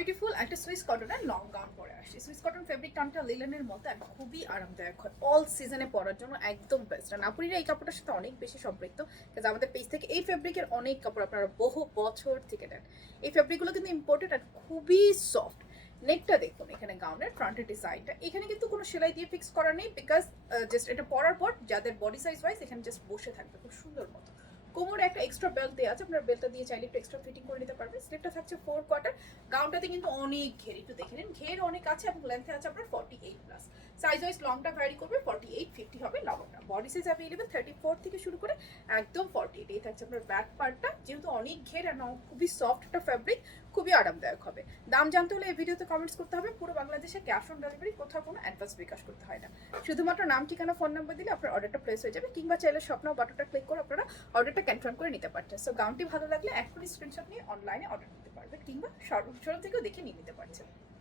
Beautiful একটা Swiss কটনের long gown পরে আসছি। সুইস কটন ফেব্রিক টানটা লিলেনের মতো আর খুবই আরামদায়ক হয়, অল সিজনে পরার জন্য একদম বেস্ট। আর নাপুরিরা এই কাপড়টার সাথে অনেক বেশি সম্পৃক্ত, কারণ আমাদের পেজ থেকে এই ফেব্রিকের অনেক কাপড় আপনারা বহু বছর থেকে নেন। এই ফেব্রিকগুলো কিন্তু ইম্পোর্টেড আর খুবই সফট। নেকটা দেখুন, এখানে গাউনের ফ্রন্টের ডিজাইনটা, এখানে কিন্তু কোনো সেলাই দিয়ে ফিক্স করা নেই, বিকজ জাস্ট এটা পরার পর যাদের বডি সাইজ ওয়াইজ এখানে জাস্ট বসে থাকবে খুব সুন্দর মতো। কোমরে একটা এক্সট্রা বেল্ট দেওয়া আছে, আপনার বেল্টটা দিয়ে চাইলে একটু এক্সট্রা ফিটিং করে নিতে পারবেন। স্লিপটা থাকছে 4 কোয়ার্টার। গাউনটাতে কিন্তু অনেক ঘের, একটু দেখে নিন, ঘের অনেক আছে এবং লেন্থে আছে আপনার 48+। সাইজ ওয়াইজ লংটা ভ্যারি করবে, 48-50 হবে লংটা। বডি সাইজ অ্যাভেলেবেল 34 থেকে শুরু করে একদম 48। এই থাকছে আপনার ব্যাক পার্টটা, যেহেতু অনেক ঘের আর খুবই সফট একটা ফ্যাব্রিক, খুবই আরামদায়ক হবে। দাম জানতে হলে এই ভিডিওতে কমেন্টস করতে হবে। পুরো বাংলাদেশে ক্যাশ অন ডেলিভারি, কোথাও কোনো অ্যাডভান্স বিকাশ করতে হয় না। শুধুমাত্র নাম, ঠিকানা, ফোন নাম্বার দিলে আপনার অর্ডারটা প্লেস হয়ে যাবে, কিংবা চাইলে শপ নাও বাটনটা ক্লিক করে আপনারা অর্ডারটা কনফার্ম করে নিতে পারছেন। সো গাউনটি ভালো লাগলে এখনই স্ক্রিনশট নিয়ে অনলাইনে অর্ডার করতে পারবেন, কিংবা শোরুম থেকেও দেখে নিয়ে নিতে পারছেন।